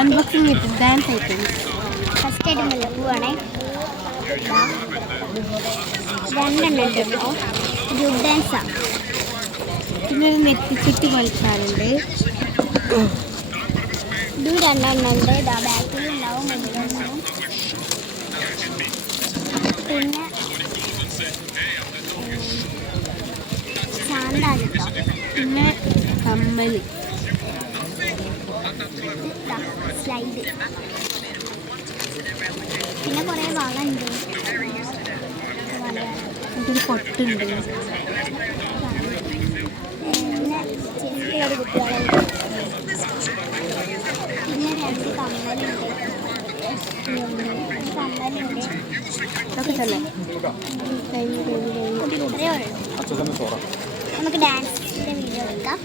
Unboxing വിത്ത് dance items. First ആയിട്ട് മുല്ലപ്പൂവാണേ. രണ്ടെണ്ണം ഉണ്ടല്ലോ. ഗ്രൂപ്പ് ഡാൻസാണ്. പിന്നെ ഒരു നെറ്റിച്ചുട്ടി കളിക്കാറുണ്ട്. ഇത് രണ്ടെണ്ണം ഉണ്ട്. ഇതാ ബാക്കിലുണ്ടാവും, മുന്നിലുണ്ടാവും. പിന്നെ ചാന്താണ് കേട്ടോ. പിന്നെ കമ്മൽ, സ്ലൈഡ്, പിന്നെ കുറേ വളമുണ്ട്. ഒരു പൊട്ടുണ്ട്. പിന്നെ ചെറിയൊരു കുട്ടികളുണ്ട്. പിന്നെ രണ്ട് കമ്മലുണ്ട്. ഒരു കമ്മലുണ്ട്. ഇതൊക്കെ തന്നെ. നമുക്ക് ഡാൻസിൻ്റെ വീഡിയോ എടുക്കാം.